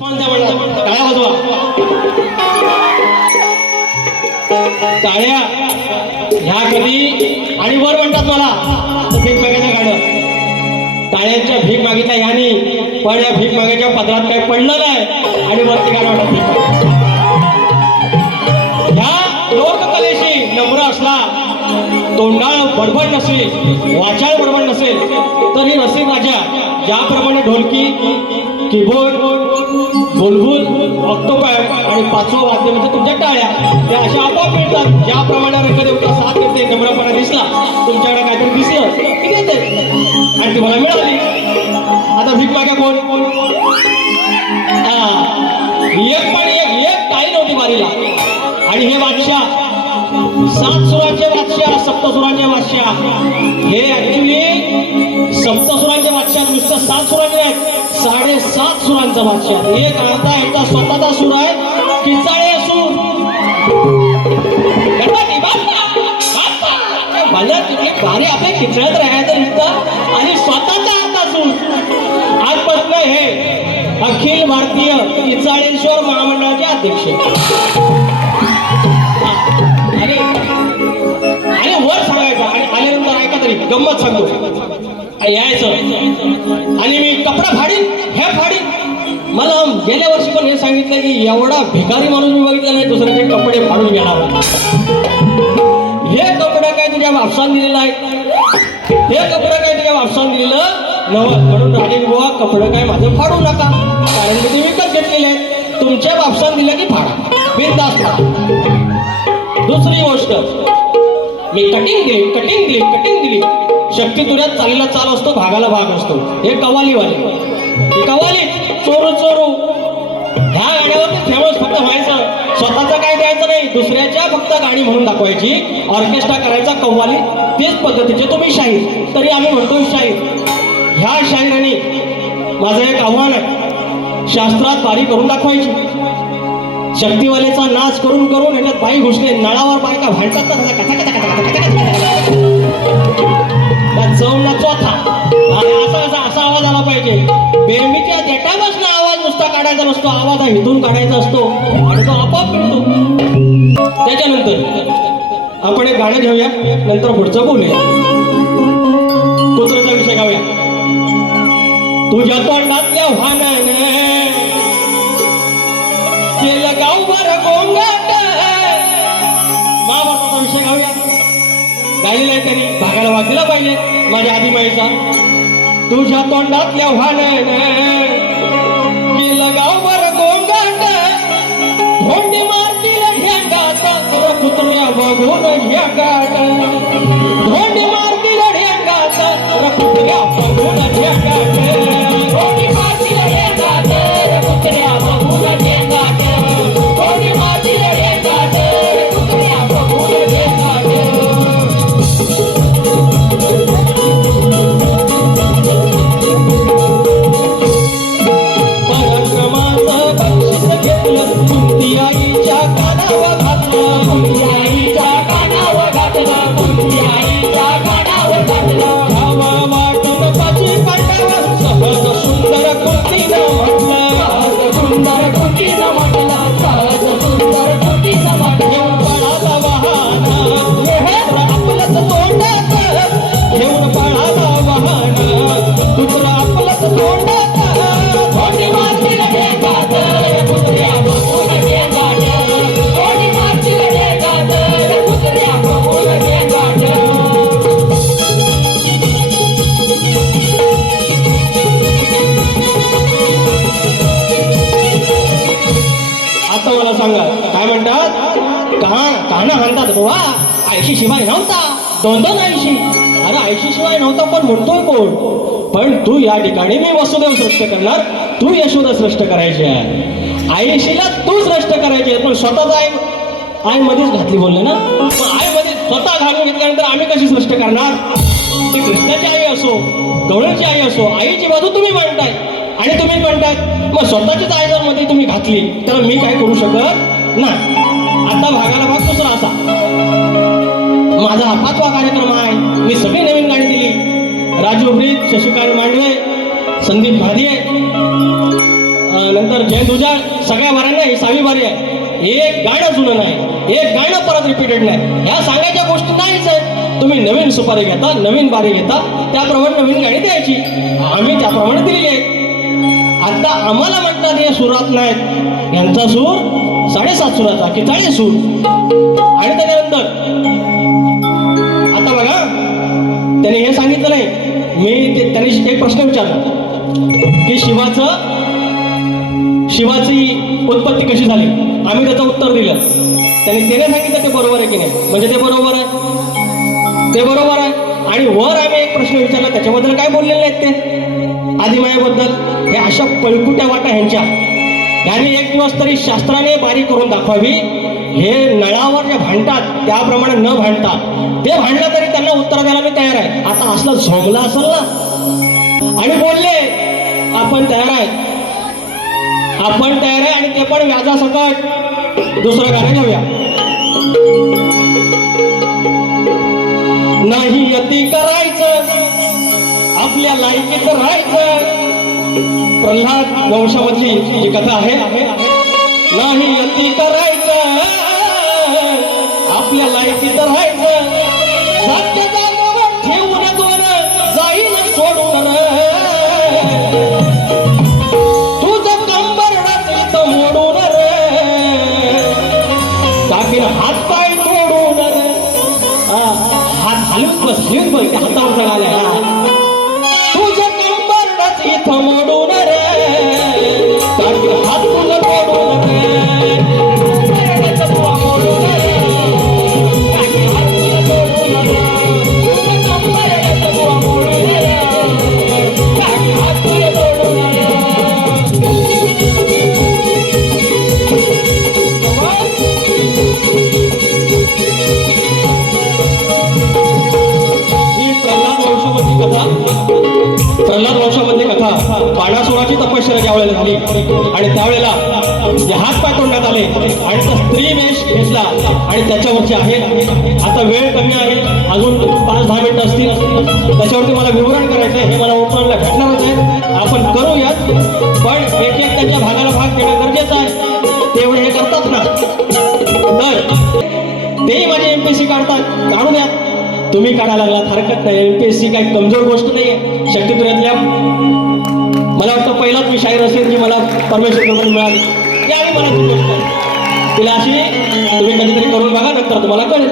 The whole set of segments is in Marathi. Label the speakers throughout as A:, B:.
A: रिस्पॉन्स द्या म्हणतात टाळ्या वाजवा. टाळ्या. ह्या कधी आणि वर म्हणतात मला. भीक मागायचं गाणं टाळ्यांच्या भीक मागितल्या ह्यानी पण या भीक मागायच्या पदरात काही पडलं नाही आणि वरती गाणं म्हणतात भीक ह्या लोककलेशी नम्र असला तोंडाळ बडबड नसेल वाचाळ बडबड नसेल तर ही रसिक राजा ज्याप्रमाणे ढोलकी कीबोर्ड बुलबुल ऑक्टोपॅड आणि पाचवं वाद्य म्हणजे तुमच्या टाळ्या. त्या अशा आपोआप मिळतात. ज्याप्रमाणे रंगदेवता साथ देते नम्रपणा दिसला तुमच्याकडे काहीतरी दिसलं की देते आणि तुम्हाला मिळाली. आता भीक माग्या कोण? हा. एक पण एक एक टाळी नव्हती मारीला. आणि हे बादशाह सात सुरांचे बादशाह सप्तसुरांचे बादशाह. हे ऍक्च्युली सप्तसुरांचे बादशाह नुसतं सात सुरांचे सात साडेसात सुरांचा बादशाह एक अर्धा यांचा स्वतःचा सूर आहे. किचाळे सूर. गणपती बाप्पा, बाप्पा. भारी आपले किचळत राहायचं नुसतं. आणि स्वतःचा अर्धा सूर. आजपासून हे अखिल भारतीय किचाळेश्वर महामंडळाचे अध्यक्ष. आणि वर सांगायचं आणि आल्यानंतर ऐका तरी गंमत सांगतो. यायचं. आणि मी कपडा फाडीन. हे फाडी. मला गेल्या वर्षी पण हे सांगितलं की एवढा भिकारी माणूस मी बघितला नाही दुसऱ्याचे कपडे फाडून गेला हे कपडं काय तुझ्या मापसान दिलेलं आहे? हे कपडं काय तुझ्या मापसान दिलेलं? नवं म्हणून राजे बुवा कपडं काय माझं फाडू नका. कारण की ते विकत घेतलेले आहेत. तुमच्या मापसान दिलं की फाडा. बिनधास्त दुसरी गोष्ट मी कटिंग दिली कटिंग दिली कटिंग दिली शक्ती तुझ्यात चालीला चाल असतो भागाला भाग असतो. हे कवालीवाले कवाली चोरू चोरू. ह्या गाण्यावरती फेमस फक्त व्हायचं. स्वतःचं काय द्यायचं नाही दुसऱ्याच्या फक्त गाणी म्हणून दाखवायची. ऑर्केस्ट्रा करायचा कव्वाली तेच पद्धतीचे तुम्ही शाहीर. तरी आम्ही म्हणतो शाहीर. ह्या शाहिराने माझं एक आव्हान आहे. शास्त्रात बारी करून दाखवायची. शक्तीवालेचा नाच करून करून ह्याच्यात बाई घुसले नळावर बायका भांडतात ना कथा कथा कथा कथा कथा. नसतो काढायचा असतो आणि तो आपोआप मिळतो त्याच्यानंतर आपण एक गाणं घेऊया नंतर पुढचं बोलूया. कुत्र्याचा विषय गाऊया. तुझ्या तोंडातल्या व्हानाने केलं गावभर गोंगाट. महाभारताचा विषय गाऊया. गायलेला आहे त्यांनी भागाला वाजलेला पाहिजे माझ्या आदिमाईचा तुझ्या तोंडातल्या व्हाण्यानं कुत्र्या बघून दोन दोन अरे ऐशी शिवाय नव्हता पण म्हणतोय कोण? पण तू या ठिकाणी मी वसुदेव सृष्ट करणार तू यशोदा सृष्ट करायची आहे. आईशीला तू सृष्ट करायची आहे. पण स्वतःच आई आई मध्येच घातली बोलले ना? मग आई मध्ये स्वतः घालून घेतल्यानंतर आम्ही कशी सृष्ट करणार? ती कृष्णाची आई असो गवळणची आई असो आईची बाजू तुम्ही मांडताय. आणि तुम्ही म्हणतात मग स्वतःचीच आई जर मध्ये तुम्ही घातली तर मी काय करू शकत नाही. आता भागाला भाग दुसरा असा. माझा हा पाचवा कार्यक्रम आहे. मी सगळी नवीन गाणी दिली. राजू ब्रीज शशिकांत मांडवे संदीप भादिये नंतर जयंत उजाळ सगळ्या वाऱ्यांना ही सहावी वारी आहे. एक गाणं जुनं नाही. एक गाणं परत रिपीटेड नाही. ह्या सांगायच्या गोष्टी नाहीच आहेत. तुम्ही नवीन सुपारी घेता नवीन बारी घेता त्याप्रमाणे नवीन गाणी द्यायची. आम्ही त्याप्रमाणे दिलेली आहे. आता आम्हाला म्हणतात हे सुरात नाहीत. यांचा सूर साडेसात सुराचा की चाळीस सूर. आणि त्याच्यानंतर मी ते त्यांनी एक प्रश्न विचारला की शिवाचं शिवाची उत्पत्ती कशी झाली? आम्ही त्याचं उत्तर दिलं. त्याने त्याने सांगितलं ते बरोबर आहे की नाही? म्हणजे ते बरोबर आहे? ते बरोबर आहे? आणि वर आम्ही एक प्रश्न विचारला त्याच्याबद्दल काय बोललेले आहेत ते? आदिमायाबद्दल हे अशा पळकुट्या वाटा ह्यांच्या. यांनी एक दिवस तरी शास्त्राने बारी करून दाखवावी. हे नळावर जे भांडतात त्याप्रमाणे न भांडता ते भांडलं तरी त्यांना उत्तर द्यायला मी तयार आहे. आता असलं झोंगला असेल ना? आणि बोलले आपण तयार आहे आपण तयार आहे आणि ते पण व्याजासकट. दुसरं गाणं घेऊया. नाही अति करायचं आपल्या लायकीत राहायचं. प्रल्हाद वंशामधली जी कथा आहे आहे नाही अति करायचं आपल्या लायकीत बाणासुराची तपश्चर्या झाली. आणि त्यावेळेला हात पाय तोडण्यात आले आणि तो स्त्री वेश घेतला आणि त्याच्यावरचे आहे आता वेळ कमी आहे. अजून पाच दहा मिनिटं असतील. त्याच्यावरती मला विवरण करायचं आहे हे मला उपकरणला भेटणारच आहे. आपण करूयात. पण एक एक त्यांच्या भागाला भाग देणं गरजेचं आहे. तेवढे हे करतात ना. तर तेही माझे एमपीएससी काढतात. काढू द्या तुम्ही काढायला लागलात हरकत नाही. एमपीएससी काही कमजोर गोष्ट नाही आहे शक्तिपुरातल्या मला वाटतं पहिलाच मी शाहीर असेल जी मला परमेश्वर करून मिळाली. ती मला ती गोष्ट तिला अशी तुम्ही कधीतरी करून बघा नंतर तुम्हाला कळेल.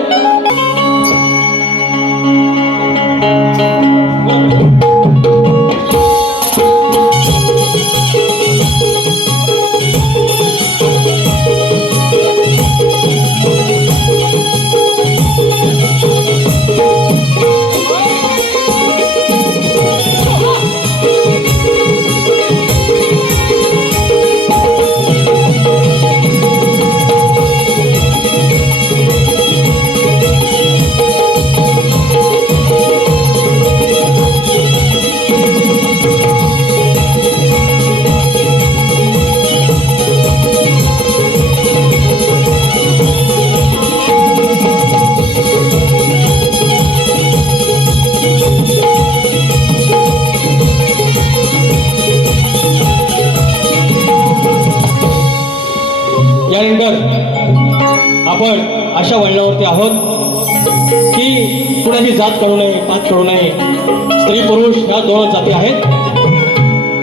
A: अशा आहोत की कुणाची जात करू नये पात करू नये. स्त्री पुरुष ह्या दोन जाती आहेत.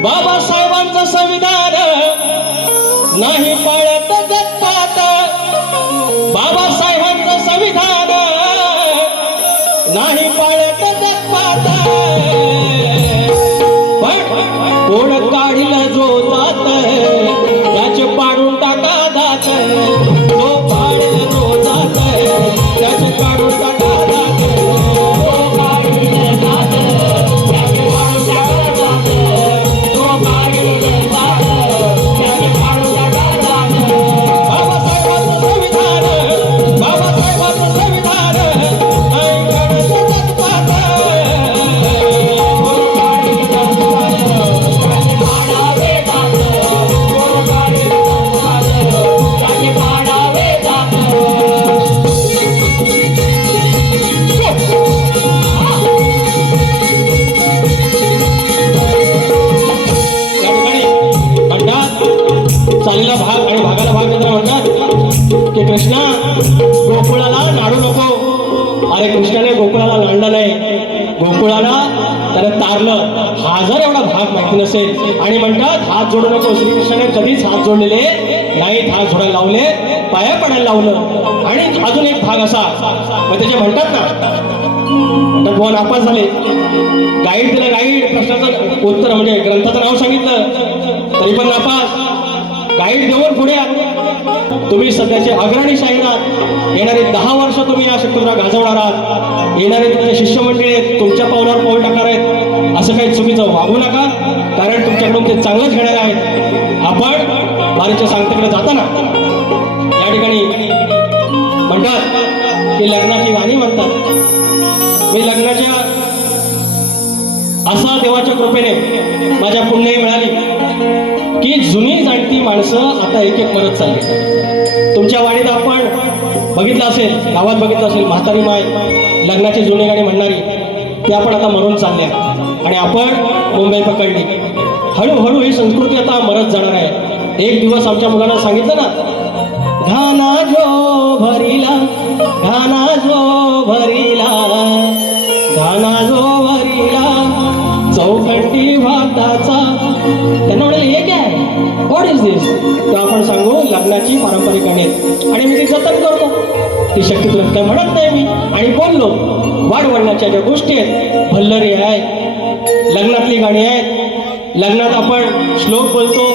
A: बाबासाहेबांचं संविधान नाही पाळत कृष्णा गोकुळाला नाडू नको. अरे कृष्णाने गोकुळाला नांडलं नाही. गोकुळाला त्याला तारलं. हा जर एवढा भाग माहिती नसेल. आणि म्हणतात हात जोडू नको. श्रीकृष्णाने कधीच हात जोडलेले नाहीत. हात जोडायला लावले पाया पडायला लावलं. आणि अजून एक भाग असा. मग त्याचे म्हणतात ना म्हणतात नापास झाले. गाईड दिला गाईड. प्रश्नाचं उत्तर म्हणजे ग्रंथाचं नाव सांगितलं. तरी पण नापास. गाईड देऊन पुढे तुम्ही सध्याचे अग्रणी शाहीर आहात येणारे दहा वर्ष तुम्ही या शक्तीला गाजवणार आहात. येणारे तुमचे शिष्यमंडळी आहेत तुमच्या पावलावर पाऊल टाकणार आहेत. असं काही चुकीचं वागू नका कारण तुमच्याकडून ते चांगलंच घेणार आहेत. आपण बारीच्या सांगतेकडे जाताना या ठिकाणी म्हणतात की लग्नात एक एक मरत चालली. तुमच्या वाडीत आपण बघितलं असेल गावात बघितलं असेल म्हातारी माय लग्नाची जुनी गाणी म्हणणारी ते आपण आता मरून चालल्या आणि आपण मुंबई पकडली. हळूहळू ही संस्कृती आता मरत जाणार आहे. एक दिवस आमच्या मुलांना सांगितलं ना घाना जो भरिला घाना जो भरिला घाना जो भरिला चौखंडी भाताचा त्यांना तर आपण सांगू लग्नाची पारंपरिक गाणी आहेत. आणि मी ती जतन करतो. ती शक्ती तुला काय म्हणत नाही मी. आणि बोललो वाढवण्याच्या ज्या गोष्टी आहेत भल्लरी आहे लग्नातली गाणी आहेत लग्नात आपण श्लोक बोलतो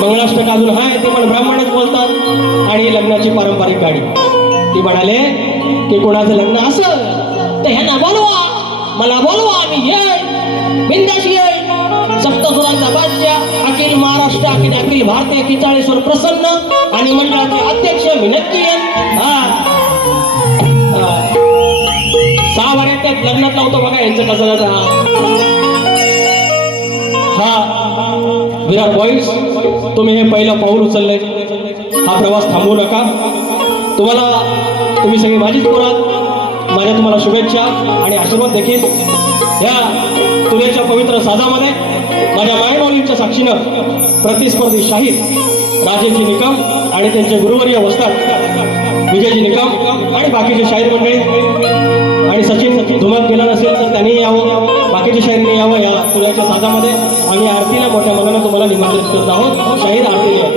A: मंगळाष्टक अजून आहे ते पण ब्राह्मणच बोलतात आणि लग्नाची पारंपरिक गाणी. ती म्हणाले की कोणाचं लग्न असं तर ह्यांना बोलवा. मला बोलवा मी ये बिंदाशी येईल. सप्तसुरांचा बादशा अखिल महाराष्ट्र अखिल अखिल भारतीय किचाळेश्वर प्रसन्न आणि मंडळाचे अध्यक्ष मी हा. सहा वाऱ्यात लग्नात लावतो बघा यांचं कसं हा. हा. विराट बॉईज तुम्ही हे पहिलं पाऊल उचललंय. हा प्रवास थांबवू नका. तुम्हाला तुम्ही सगळी माझीच पोरात माझ्या तुम्हाला शुभेच्छा आणि आशीर्वाद देखील. या तुझ्याच्या पवित्र साधामध्ये माझ्या मायबालींच्या साक्षीनं प्रतिस्पर्धी शाहीर राजेजी निकम आणि त्यांचे गुरुवर्य वस्तात विजयजी निकम आणि बाकीचे शाहीर मंडळी आणि सचिन धुमत गेला नसेल तर त्यांनी यावं बाकीचे शाहीरने यावं या तुझ्याच्या साधामध्ये आम्ही आरतीला मोठ्या मनानं तुम्हाला निमंत्रित करत आहोत. शाहीर आरतीला